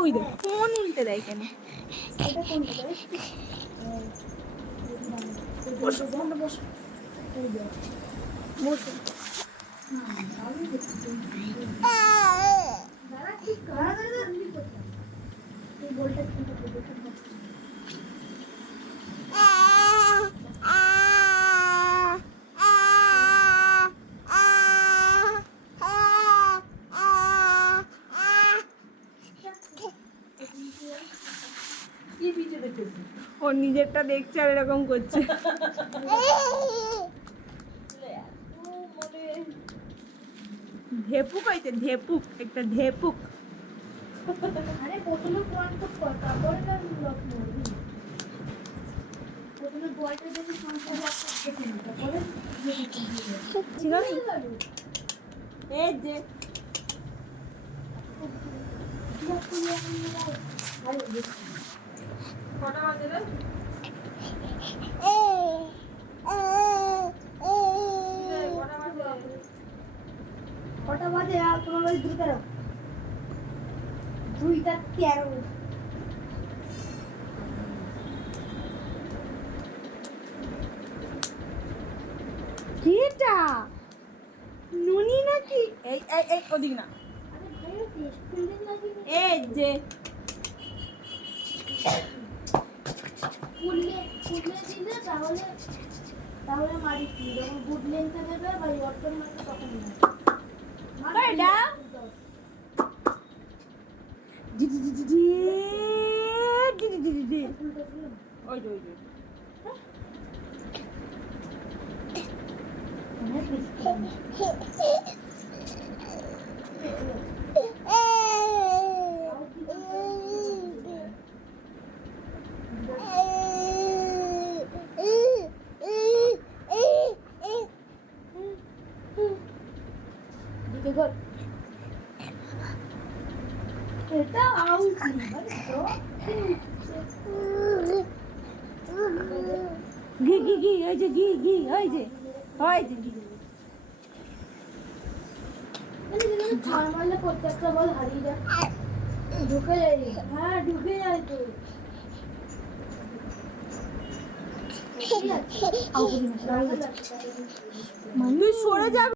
ওই দেখ ফোন উল্টে দেয় কেন? ও নিজেরটা দেখছে আর এরকম করছে। ঢেপুক হয়েছে, ঢেপুক, একটা ঢেপুক। আরে প্রথমে পয়েন্ট কর, তারপরে না লক মারবি। প্রথমে বলটা যদি সংখ্যা লক করতে নি, তারপরে ছিল না এই যে কটা বাজে রে? কটা বাজে? আর তোমার ওই 2:13 2:13 কিটা নুনি নাকি? এই এই এই ওদিক না, আরে ভাই টেস্ট ফিল্ডিং নাকি এই যে ফুললে দিলে তাহলে মারিস নি। যখন গুড লেন্থে দেবে বা ওয়াটার মারবে তখন মারবে। কই দাও জি জি জি জি জি জি জি জি জি ওই যে ওই যে এটা আউট ঘি ঘি ঘি ওই যে ঘি ঘি ওই যে ঘি ঝাড় মারলে প্রত্যেকটা বল হারিয়ে যায়, ঢুকে যায়। হ্যাঁ ঢুকে যায় তো। তুই সরে যাবি।